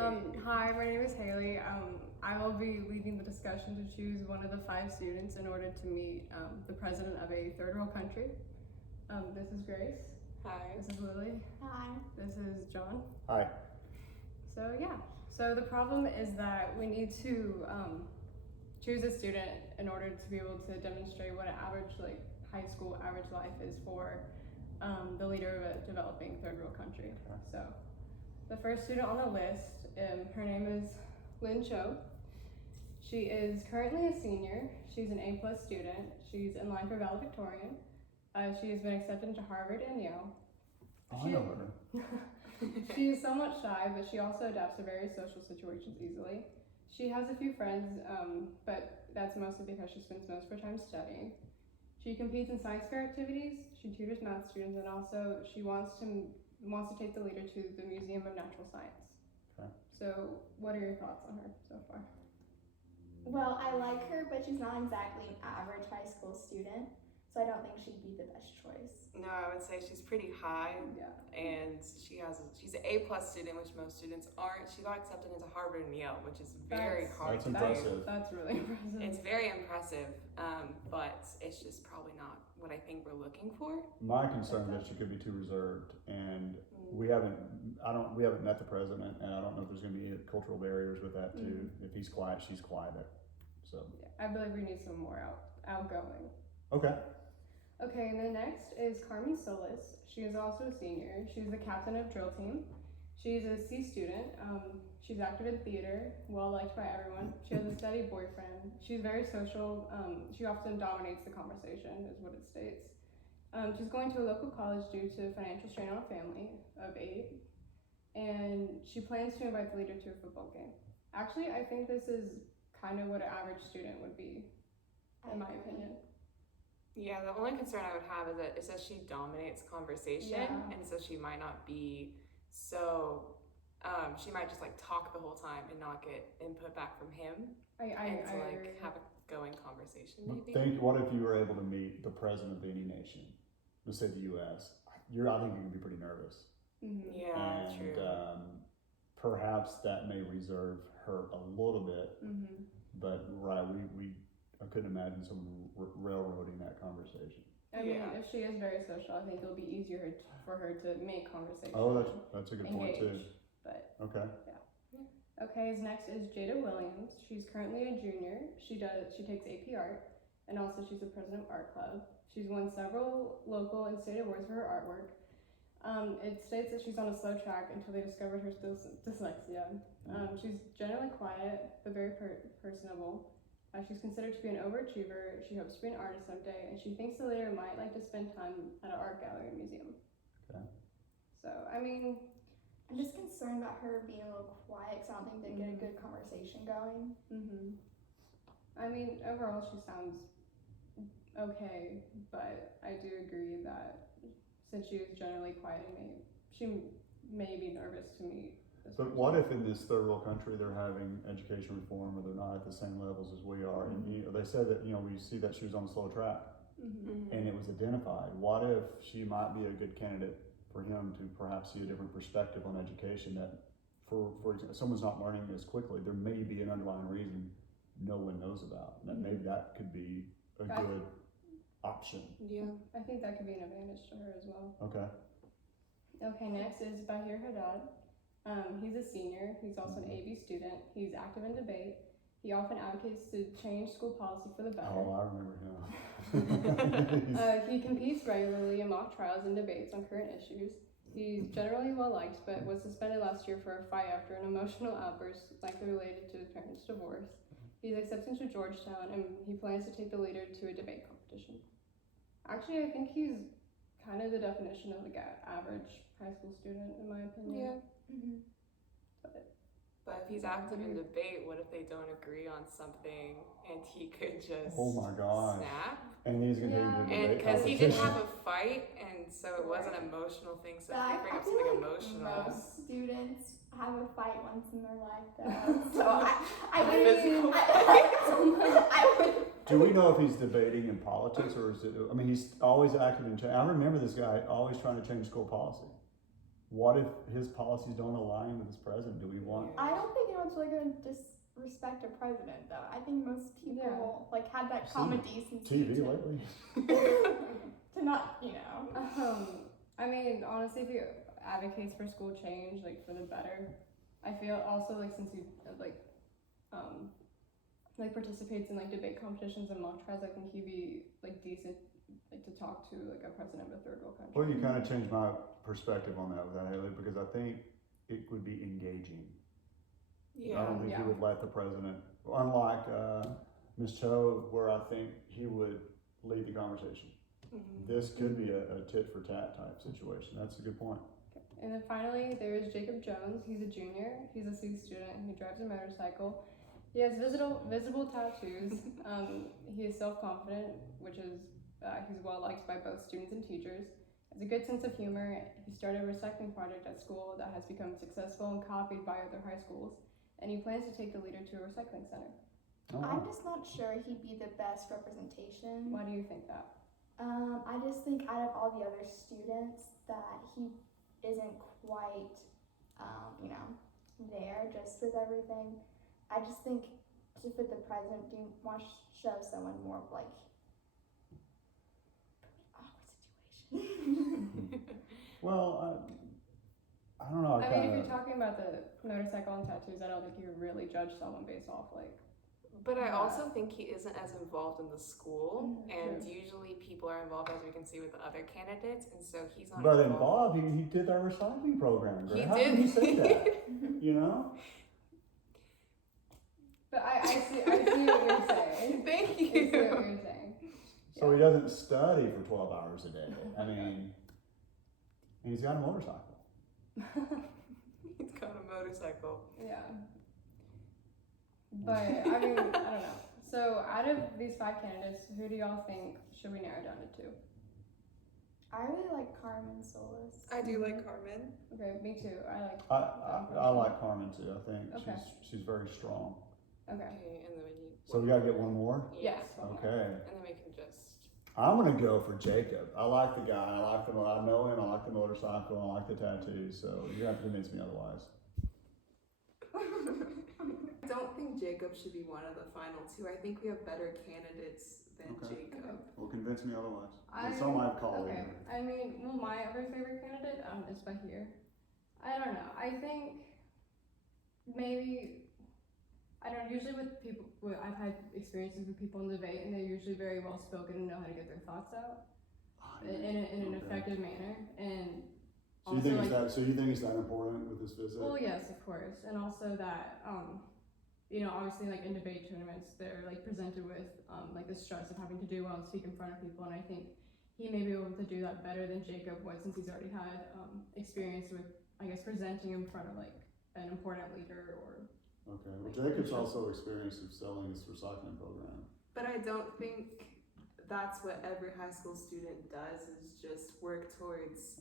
Hi, my name is Haley. I will be leading the discussion to choose one of the 5 students in order to meet the president of a third world country. This is Grace. Hi. This is Lily. Hi. This is John. Hi. So the problem is that we need to choose a student in order to be able to demonstrate what an average, high school average life is for the leader of a developing third world country. Okay. So the first student on the list, her name is Lynn Cho. She is currently a senior. She's an A+ student. She's in line for valedictorian. She has been accepted into Harvard and Yale. Oh, I know her. She is somewhat shy, but she also adapts to various social situations easily. She has a few friends, but that's mostly because she spends most of her time studying. She competes in science fair activities. She tutors math students, and also she wants to take the leader to the Museum of Natural Science. Okay. So, what are your thoughts on her so far? Well, I like her, but she's not exactly an average high school student, so I don't think she'd be the best choice. No, I would say she's pretty high, Yeah. and she's an A+ student, which most students aren't. She got accepted into Harvard and Yale, which is very hard That's to do. impressive. That's really impressive. It's very impressive, but it's just probably not what I think we're looking for. My concern is that she could be too reserved, and we haven't met the president, and I don't know if there's going to be cultural barriers with that too. If he's quiet, she's quieter. So. Yeah, I believe we need some more outgoing. Okay. Okay, and then next is Carmen Solis. She is also a senior. She's the captain of drill team. She's a C student. She's active in theater, well liked by everyone. She has a steady boyfriend. She's very social. She often dominates the conversation, is what it states. She's going to a local college due to financial strain on a family of 8. And she plans to invite the leader to a football game. Actually, I think this is kind of what an average student would be, in my opinion. Yeah, the only concern I would have is that it says she dominates conversation, Yeah. and so she might not be so. She might just talk the whole time and not get input back from him, I and to agree. have a going conversation. But Maybe. what if you were able to meet the president of any nation, let's say the U.S.? I think you could be pretty nervous, Mm-hmm. Yeah, and true. perhaps that may reserve her a little bit. Mm-hmm. But I couldn't imagine someone railroading that conversation. I mean, Yeah. if she is very social, I think it'll be easier for her to make conversation. Oh, that's a good point too. engage. But Okay. okay, next is Jada Williams. She's currently a junior. She takes AP Art, and also she's the president of Art Club. She's won several local and state awards for her artwork. It states that she's on a slow track until they discovered her dyslexia. She's generally quiet but very personable. She's considered to be an overachiever. She hopes to be an artist someday, and she thinks the leader might like to spend time at an art gallery or museum. Okay. So, I mean, I'm just concerned about her being a little quiet because I don't think they get a good conversation going. Overall she sounds okay, but I do agree that since she is generally quiet, she may be nervous to meet this But person. what if in this third world country they're having education reform, or they're not at the same levels as we are? And they said that we see that she was on a slow track, and it was identified. What if she might be a good candidate for him to perhaps see a different perspective on education? That, for example, someone's not learning as quickly. There may be an underlying reason no one knows about. That maybe that could be a good option. Yeah. I think that could be an advantage to her as well. Okay. Okay, next is Bahir Haddad. He's a senior. He's also an AV student. He's active in debate. He often advocates to change school policy for the better. Oh, I remember him. He competes regularly in mock trials and debates on current issues. He's generally well liked, but was suspended last year for a fight after an emotional outburst likely related to his parents' divorce. He's accepted to Georgetown, and he plans to take the leader to a debate competition. Actually, I think he's kind of the definition of average high school student, in my opinion. Yeah. But if he's active in debate, what if they don't agree on something and he could just Oh my gosh. snap? And he's going to Yeah. do the And debate because he did competition. have a fight, and so it was an emotional thing. So But if I you bring up feel something like emotional, most students have a fight once in their life, though. So I Physical would. Do we know if he's debating in politics, or is it? I mean, he's always active in change. I remember this guy always trying to change school policy. what if his policies don't align with his president? Do we want? I don't think anyone's really gonna disrespect a president, though. I think most people like had that I've common seen decency TV to, lately. to not, you know. I mean, honestly, if he advocates for school change, like for the better, I feel also like since he like participates in like debate competitions and mock trials, I think he'd be like decent like to talk to like a president of a third world country. Well, you kind of changed my perspective on that with that, Haley, because I think it would be engaging. I don't think he would let the president, unlike Ms. Cho, where I think he would lead the conversation. This could be a tit for tat type situation. That's a good point. And then finally, there is Jacob Jones. He's a junior. He's a C student. He drives a motorcycle. He has visible tattoos. He is self-confident, which is he's well liked by both students and teachers. Has a good sense of humor. He started a recycling project at school that has become successful and copied by other high schools. And he plans to take the leader to a recycling center. Oh, I'm just not sure he'd be the best representation. Why do you think that? I just think out of all the other students that he isn't quite, you know, there just with everything. I just think to fit the president, do you want to show someone more of like awkward situation? well, I don't know. I mean, if you're talking about the motorcycle and tattoos, I don't think you would really judge someone based off like. But I also think he isn't as involved in the school, and True. usually people are involved, as we can see with the other candidates, and so he's not. But involved. involved, he did our recycling program. Greg. He How did. can you say that? You know? But I see what you're saying. Thank I see what you. you're saying. So he doesn't study for 12 hours a day. I mean, and he's got a motorcycle. He's got a motorcycle. Yeah. But I mean, I don't know. So out of these 5 candidates, who do y'all think should we narrow down to 2? I really like Carmen Solis. I do like Carmen. Okay, me too. I like. I like Carmen too. I think Okay. she's very strong. Okay. Okay, and then we need. So we gotta get one more. Yes. one more. Okay. And then we can just. I'm gonna go for Jacob. I like the guy. I know him. I like the motorcycle. I like the tattoos. So you have to convince me otherwise. I don't think Jacob should be one of the final 2. I think we have better candidates than Okay. Jacob. Well, convince me otherwise. I- Some I've called Okay. later. I mean, well, my other favorite candidate is Bahir. I don't know. I think maybe. I don't know, usually with people, I've had experiences with people in debate, and they're usually very well spoken and know how to get their thoughts out in an effective manner. And So you think it's that important with this visit? well, yes, of course, and also that you know, obviously, like in debate tournaments, they're like presented with like the stress of having to do well and speak in front of people, and I think he may be able to do that better than Jacob would, since he's already had experience with, I guess, presenting in front of like an important leader or. Okay. Well, Jacob's also experienced of selling his recycling program. But I don't think that's what every high school student does, is just work towards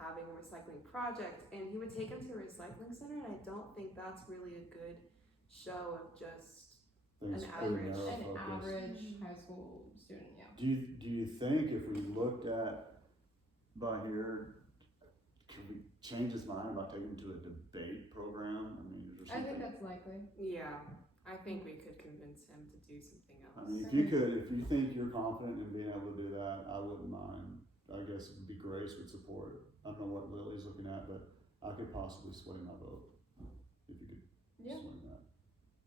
having a recycling project. And he would take him to a recycling center, and I don't think that's really a good show of just Things An pretty average- narrow An focus. average high school student, yeah. Do you think if we looked at Bahir, could we change his mind about taking him to a debate program? I mean, is there I something? think that's likely. Yeah, I think we could convince him to do something else. I mean, if you think you're confident in being able to do that, I wouldn't mind. I guess it would be Grace would support it. I don't know what Lily's looking at, but I could possibly sway my vote if you could Yeah. swing that.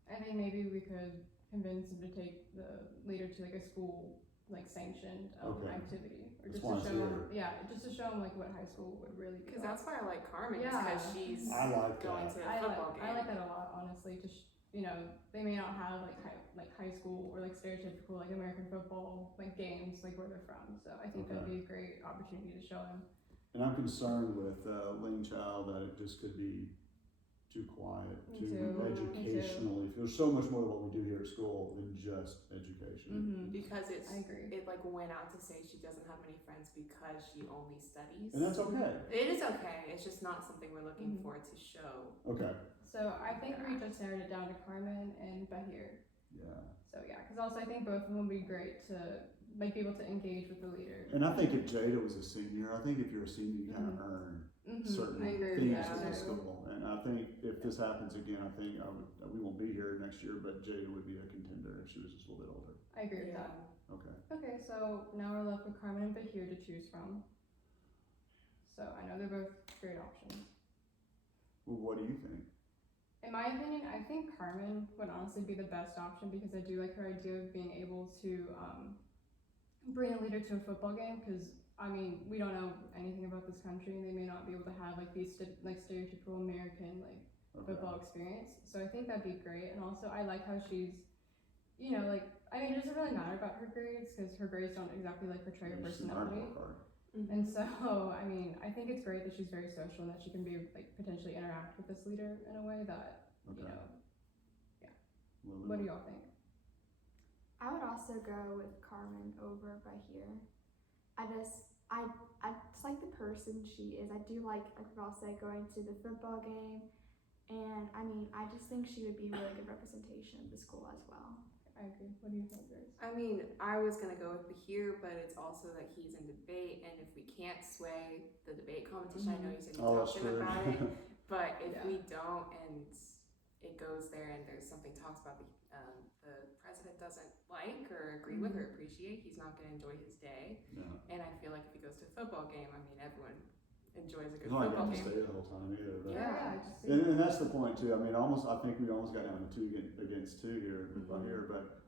I think maybe we could convince him to take the leader to like a school like sanctioned Okay. activity, or That's just why to it's show him, here. yeah, just to show him like what high school would really be. Because like. that's why I like Carmen, Yeah. because she's I like going that. to a I football game. like that a lot, honestly. You know, they may not have like high school or like stereotypical like American football like games like where they're from. So I think that'd be a great opportunity to show him. And I'm concerned with Ling Child that it just could be too quiet, Me too too. educationally. There's so much more to what we do here at school than just education. Mm-hmm. Because I agree. it like went out to say she doesn't have many friends because she only studies. And that's okay. It is okay. It's just not something we're looking Mhm. for to show. Okay. So I think we just narrowed it down to Carmen and Bahir. Yeah. So yeah, because also I think both of them would be great to like be able to engage with the leader. And I think if Jada was a senior, I think if you're a senior, you kind of earn certain I agree with things that to the too. school. And I think if this happens again, I think we won't be here next year, but Jada would be a contender if she was just a little bit older. I agree with Yeah. that. Okay. Okay, so now we're left with Carmen and Bahir to choose from. So I know they're both great options. Well, what do you think? In my opinion, I think Carmen would honestly be the best option because I do like her idea of being able to bring a leader to a football game. Because I mean, we don't know anything about this country, and they may not be able to have like these stereotypical American like Okay. football experience. So I think that'd be great. And also, I like how she's, like, I mean, it doesn't really matter about her grades because her grades don't exactly like portray her Yeah, she's an hard personality. work hard. And so, I mean, I think it's great that she's very social and that she can be like potentially interact with this leader in a way that, Okay. Lily, what do y'all think? I would also go with Carmen over Bahir. I just like the person she is. I do like I'll say, going to the football game. And I mean, I just think she would be a really good representation of the school as well. I agree. What do you think, Grace? I mean, I was gonna go with Bahir, but it's also that he's in debate, and if we can't sway the debate competition, I know you said you Oh, that's talked to him true. about it, but if Yeah. we don't and it goes there and there's something talks about the president doesn't like or agree with or appreciate, he's not gonna enjoy his day. Yeah. And I feel like if he goes to a football game, I mean, everyone enjoys a good No, I football didn't game. stay the whole time either. But Yeah, I just think, and that's the point too. I mean, I think we almost got down to two against two here, Mhm. here, but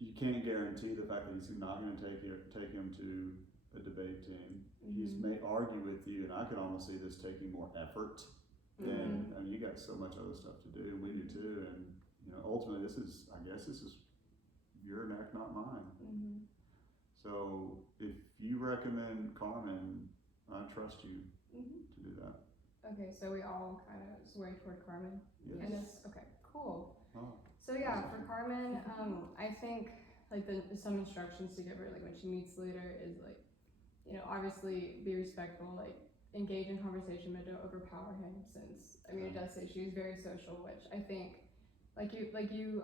you can't guarantee the fact that he's not going to take him to a debate team. He's may argue with you, and I could almost see this taking more effort. And I mean, you got so much other stuff to do, and we do too. And ultimately, this is your neck, not mine. So if you recommend Carmen, I trust you to do that. Okay, so we all kind of sway toward Carmen. Yes. And this, okay, cool. Oh. So yeah, for Carmen, I think like some instructions to give her, like when she meets later, is like, obviously be respectful, like engage in conversation, but don't overpower him. Since I mean, it does say she was very social, which I think, like you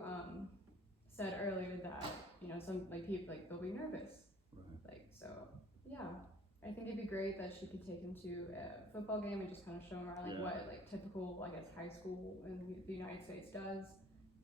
said earlier, that some people they'll be nervous, Right. so yeah. I think it'd be great that she could take him to a football game and just kind of show him around Yeah. what typical high school in the United States does.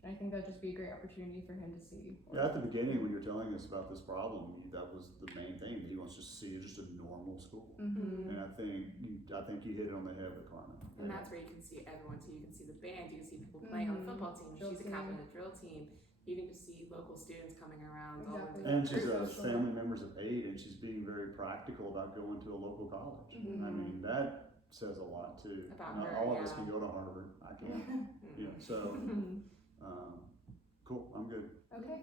And I think that'd just be a great opportunity for him to see. Yeah, at the beginning when you're telling us about this problem, that was the main thing, that he wants to see just a normal school. Mm-hmm. And I think you hit it on the head with Carmen. And that's where you can see everyone too. You can see the band, you can see people playing on the football team. Drill She's a team. captain of the drill team. You can just see local students coming around. Exactly. And she's Very a social. family members of 8, and she's being very practical about going to a local college. Mhm. I mean, that says a lot too. About Not her, all of us yeah. can go to Harvard. I can't. So, cool. I'm good. Okay.